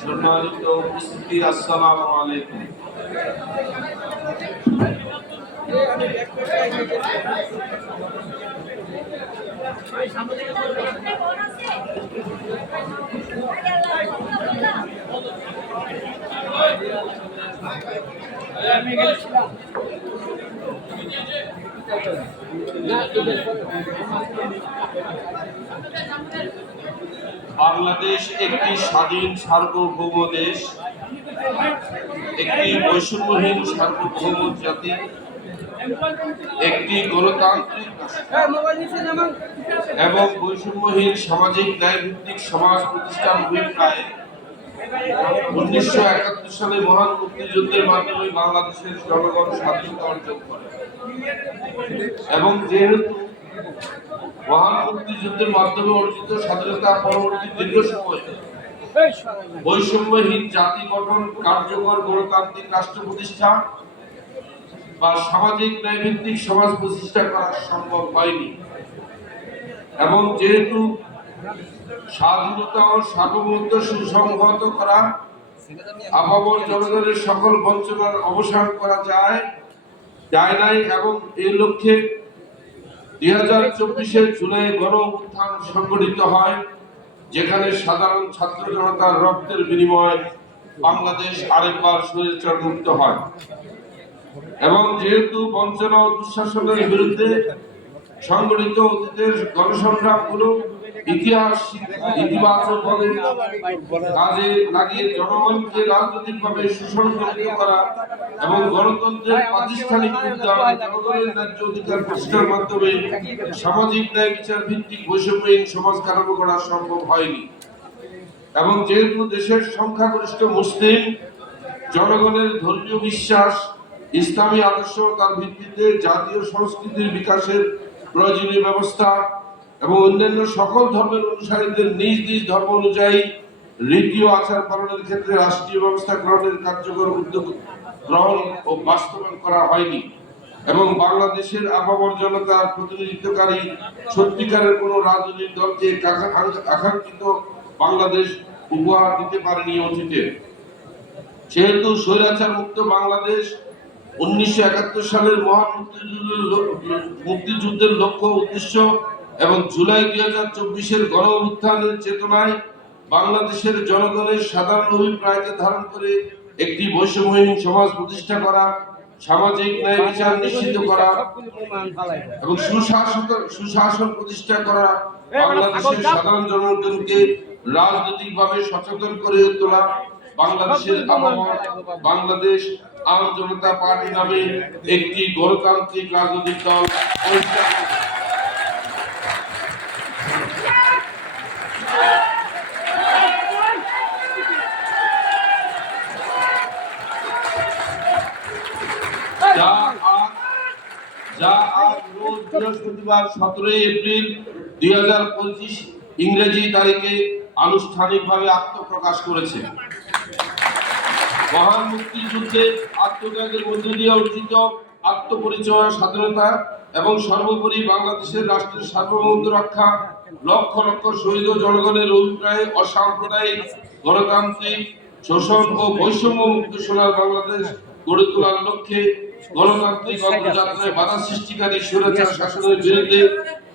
সম্মানিত উপস্থিতি, আসসালামু আলাইকুম। বাংলাদেশ একটি স্বাধীন সার্বভৌম দেশ, একটি বৈষম্যহীন সার্বভৌম জাতি, একটি গণতান্ত্রিক এবং বৈষম্যহীন সামাজিক ন্যায়ভিত্তিক সমাজ প্রতিষ্ঠান ভূমিকায় 1971 সালে মহান মুক্তিযুদ্ধের মাধ্যমে বাংলাদেশের জনগণ স্বাধীনতা অর্জন করে এবং যেহেতু মহান মুক্তিযুদ্ধের মাধ্যমে অর্জিত স্বাধীনতা পরবর্তী দীর্ঘ সময় বৈষম্যহীন জাতি গঠন, কার্যকর গণতান্ত্রিক রাষ্ট্র প্রতিষ্ঠা বা সামাজিক ন্যায়ভিত্তিক সমাজ প্রতিষ্ঠা করা সম্ভব হয়নি এবং যেহেতু স্বাধীনতা ও সার্বভৌমত্ব সুসংহত করা, আপামর জনগণের সকল বঞ্চনার অবসান করা যায় নাই এবং এই লক্ষ্যে 2024 জুলাই গণ অভ্যুত্থান সংগঠিত হয়, যেখানে সাধারণ ছাত্র জনতার রক্তের বিনিময়ে বাংলাদেশ আরেকবার স্বৈরাচার মুক্ত হয় এবং যেহেতু বঞ্চনা ও দুঃশাসনের বিরুদ্ধে সংগঠিত অতীতের গণসংগ্রামগুলো ইতিহাস ইতিবাচকভাবে কাজে লাগিয়ে জনগণকে রাজনৈতিকভাবে সুসংগঠিত করা এবং গণতন্ত্রের প্রাতিষ্ঠানিক উন্নয়ন, জনগণের ন্যায্য অধিকার প্রতিষ্ঠার মাধ্যমে সামাজিক ন্যায় বিচার ভিত্তিক বৈষম্যহীন সমাজ কাঠামো করা সম্ভব হয়নি এবং যেহেতু দেশের সংখ্যাগরিষ্ঠ মুসলিম জনগণের ধর্মীয় বিশ্বাস ইসলামী আদর্শ তার ভিত্তিতে জাতীয় সংস্কৃতির বিকাশের প্রয়োজনীয় ব্যবস্থা এবং অন্যান্য সকল ধর্মের অনুসারীদের নিজ নিজ ধর্ম অনুযায়ী রীতি ও আচার পালনের ক্ষেত্রে রাষ্ট্রীয় ব্যবস্থা গ্রহণের কার্যকর উদ্যোগ গ্রহণ ও বাস্তবায়ন করা হয়নি এবং বাংলাদেশের আপামর জনতার প্রতিনিধিত্বকারী সত্যিকারের কোনো রাজনৈতিক দলকে আকাঙ্ক্ষিত বাংলাদেশ উপহার দিতে পারেনি অতীতে। যেহেতু স্বৈরাচার মুক্ত বাংলাদেশ 1971 সালের মহান মুক্তিযুদ্ধের লক্ষ্য উদ্দেশ্য এবং জুলাই 2024 গণ অভ্যুত্থানের চেতনায় বাংলাদেশের জনগণের সাধারণ অভিপ্রায়কে ধারণ করে একটি বৈষম্যহীন সমাজ প্রতিষ্ঠা করা, সামাজিক ন্যায় বিচার নিশ্চিত করা এবং সুশাসন প্রতিষ্ঠা করা, বাংলাদেশের সাধারণ জনগণকে রাজনৈতিকভাবে সচেতন করে তোলা, বাংলাদেশের বাংলাদেশ আম জনতা পার্টি নামে একটি গণতান্ত্রিক রাজনৈতিক দল যা আজ রোজ বৃহস্পতিবার 17 এপ্রিল 2025 ইংরেজি তারিখে আনুষ্ঠানিকভাবে আত্মপ্রকাশ করেছে। মহান মুক্তিযুদ্ধে আত্মত্যাগের মধ্য দিয়ে অর্জিত আত্মপরিচয়, স্বাধীনতা এবং সর্বোপরি বাংলাদেশের রাষ্ট্রের সার্বভৌমত্ব রক্ষা, লক্ষ লক্ষ শহীদ ও জনগণের অভিপ্রায়ে অসাম্প্রদায়িক গণতান্ত্রিক শোষণ ও বৈষম্য মুক্ত সোনার বাংলাদেশ গড়ে তোলার লক্ষ্যে গণতান্ত্রিক অগ্রযাত্রায় বাধা সৃষ্টিকারী স্বৈরাচার শাসনের বিরুদ্ধে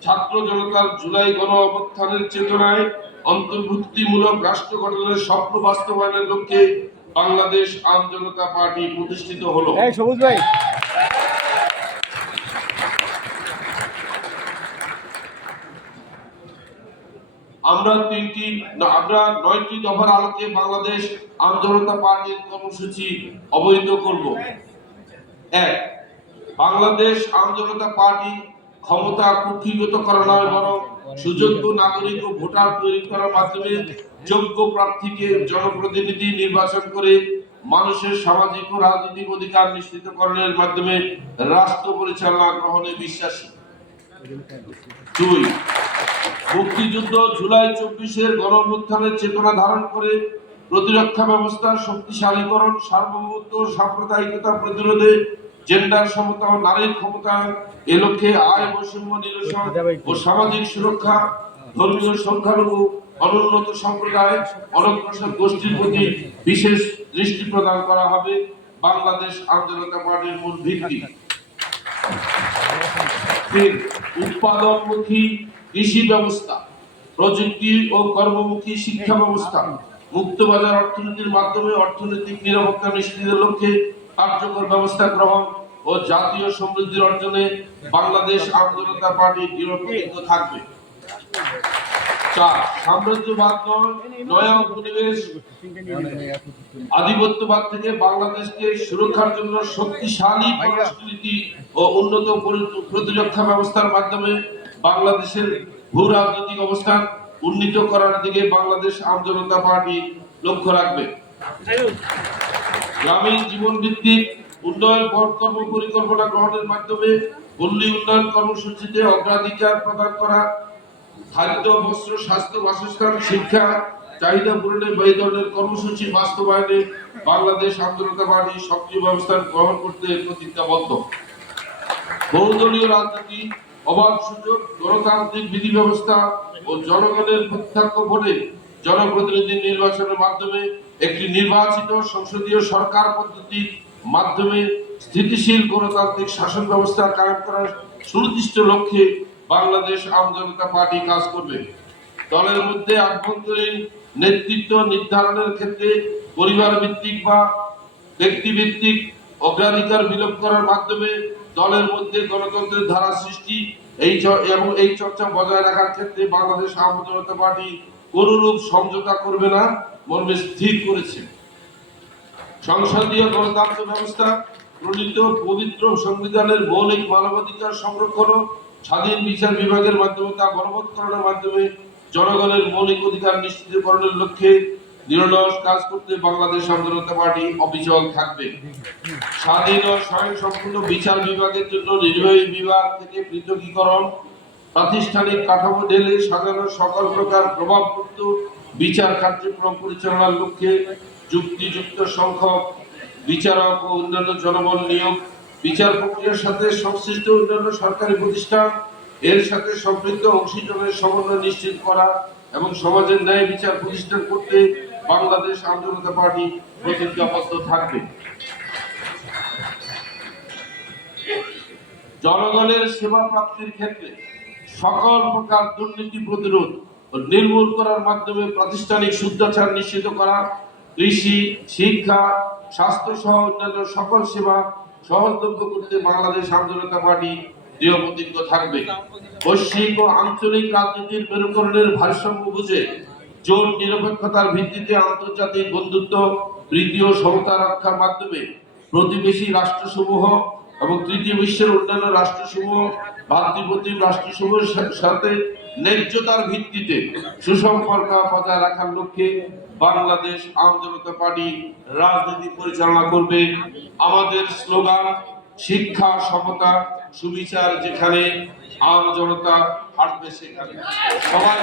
ছাত্র জনতার জুলাই গণ অভ্যুত্থানের চেতনায় অন্তর্ভুক্তিমূলক রাষ্ট্র গঠনের স্বপ্ন বাস্তবায়নের লক্ষ্যে বাংলাদেশ আম জনতা পার্টি প্রতিষ্ঠিত হলো। আমরা 9টি দফার আলোকে বাংলাদেশ আম জনতা পার্টির কর্মসূচি অবহিত করব। 1. বাংলাদেশ আম জনতা পার্টি ক্ষমতা কুক্ষিগত করা নয়, বরং সুযোগ্য নাগরিক ও ভোটার তৈরি করার মাধ্যমে যোগ্য প্রার্থীকে জনপ্রতিনিধি নির্বাচন করে মানুষের সামাজিক ও রাজনৈতিক অধিকার নিশ্চিতকরণের মাধ্যমে রাষ্ট্র পরিচালনা গ্রহণে বিশ্বাসী। 2. মুক্তিযুদ্ধ জুলাই 24 গণ অভ্যুত্থানের চেতনা ধারণ করে প্রতিরক্ষা ব্যবস্থার শক্তিশালীকরণ, সার্বভৌমত্ব, সাম্প্রদায়িকতা প্রতিরোধে, জেন্ডার সমতা ও নারীর ক্ষমতায়ন, এ লক্ষ্যে আয় বৈষম্য নিরসন ও সামাজিক সুরক্ষা, ধর্মীয় সংখ্যালঘু অনুন্নত সম্প্রদায়, অনগ্রসর গোষ্ঠীর প্রতি বিশেষ দৃষ্টি প্রদান করা হবে বাংলাদেশ আম জনতা পার্টির মূল ভিত্তি। উৎপাদনমুখী কৃষি ব্যবস্থা, প্রযুক্তি ও কর্মমুখী শিক্ষা ব্যবস্থা, মুক্তবাজার অর্থনীতির মাধ্যমে অর্থনৈতিক নিরাপত্তা নিশ্চিতের লক্ষ্যে কার্যকর ব্যবস্থা গ্রহণ ও জাতীয় সমৃদ্ধির অর্জনে বাংলাদেশ আম জনতা পার্টি দৃঢ়প্রতিজ্ঞ থাকবে। 4. সাম্রাজ্যবাদ নয়া উপনিবেশ আধিপত্যবাদ থেকে বাংলাদেশকে সুরক্ষার জন্য শক্তিশালী পররাষ্ট্রনীতি ও উন্নত প্রতিরক্ষা ব্যবস্থার মাধ্যমে বাংলাদেশের ভূ রাজনৈতিক অবস্থান উন্নীত করার দিকে বাংলাদেশ আম জনতা পার্টি লক্ষ্য রাখবে। গ্রামীণ জীবন ভিত্তিক উন্নয়ন কর্ম পরিকল্পনা গ্রহণের মাধ্যমে পল্লী উন্নয়ন কর্মসূচিতে অগ্রাধিকার প্রদান করা, খাদ্য, বস্ত্র, স্বাস্থ্য, বাসস্থান, শিক্ষা চাহিদা পূরণে এই ধরনের কর্মসূচি বাস্তবায়নে বাংলাদেশ আম জনতা পার্টি সক্রিয় ব্যবস্থা গ্রহণ করতে প্রতিজ্ঞাবদ্ধ। বহুদলীয় রাজনীতি, অবাধ সুযোগ, গণতান্ত্রিক বিধি ব্যবস্থা ও জনগণের প্রত্যক্ষ ভোটে জনপ্রতিনিধি নির্বাচনের মাধ্যমে একটি নির্বাচিত সংসদীয় সরকার পদ্ধতির মাধ্যমে স্থিতিশীল গণতান্ত্রিক শাসন ব্যবস্থা কায়েম করার সুনির্দিষ্ট লক্ষ্যে বাংলাদেশ আম জনতা পার্টি কাজ করবে। দলের মধ্যে আভ্যন্তরীণ নেতৃত্ব নির্ধারণের ক্ষেত্রে পরিবার ভিত্তিক বা ব্যক্তি ভিত্তিক অগ্রাধিকার বিলোপ করার মাধ্যমে দলের মধ্যে গণতন্ত্রের ধারা সৃষ্টি এবং এই চর্চা বজায় রাখার ক্ষেত্রে বাংলাদেশ আম জনতা পার্টি কোনরূপ সমঝোতা করবে না মর্মে স্থির করেছে। সংসদীয় গণতন্ত্র ব্যবস্থা প্রণীত পবিত্র সংবিধানের মৌলিক মানবাধিকার সংরক্ষণ, স্বাধীন বিচার বিভাগের মাধ্যমে তা গণবৎকরণের মাধ্যমে জনগণের মৌলিক অধিকার নিশ্চিতকরণের লক্ষ্যে নিরলস কাজ করতে বাংলাদেশ আম জনতা পার্টি অবিচল থাকবে। স্বাধীন ও স্বয়ংসম্পূর্ণ বিচার বিভাগের জন্য নির্বাহী বিভাগ থেকে পৃথকীকরণ, প্রাতিষ্ঠানিক কাঠামো ঢেলে সাজানো সকল প্রকার প্রভাবযুক্ত বিচার কার্যক্রম পরিচালনার লক্ষ্যে যুক্তিযুক্ত সংখ্যক বিচারক ও অন্যান্য জনবল নিয়োগ, বিচার প্রক্রিয়ার সাথে সংশ্লিষ্ট অন্যান্য সরকারি প্রতিষ্ঠান এর সাথে সম্পৃক্ত অংশীজনের সমন্বয় নিশ্চিত করা এবং সমাজের ন্যায় বিচার প্রতিষ্ঠা করতে বাংলাদেশ আম জনতা পার্টি প্রতিজ্ঞাবদ্ধ থাকবে। জনগণের সেবা প্রাপ্তির ক্ষেত্রে সকল প্রকার দুর্নীতি প্রতিরোধ ও নির্মূল করার মাধ্যমে প্রাতিষ্ঠানিক শুদ্ধাচার নিশ্চিত করা, কৃষি, শিক্ষা, স্বাস্থ্য সহ অন্যান্য সকল সেবা সহজলভ্য করতে বাংলাদেশ আম জনতা পার্টি দৃঢ়প্রতিজ্ঞ থাকবে। বৈশ্বিক ও আঞ্চলিক রাজনীতির মেরুকরণের ভারসাম্য বুঝে জোট নিরপেক্ষতার ভিত্তিতে আন্তর্জাতিক বন্ধুত্ব, প্রীতি ও সমতা রক্ষার মাধ্যমে প্রতিবেশী রাষ্ট্রসমূহ এবং তৃতীয় বিশ্বের অন্যান্য রাষ্ট্রসমূহ, ভাতৃপ্রতিম রাষ্ট্রসমূহের সাথে ন্যায্যতার ভিত্তিতে সুসম্পর্ক বজায় রাখার লক্ষ্যে বাংলাদেশ আম জনতা পার্টি রাজনীতি পরিচালনা করবে। আমাদের স্লোগান শিক্ষা, সমতা, সুবিচার, যেখানে আম জনতা হাঁটবে সেখানে। সবাই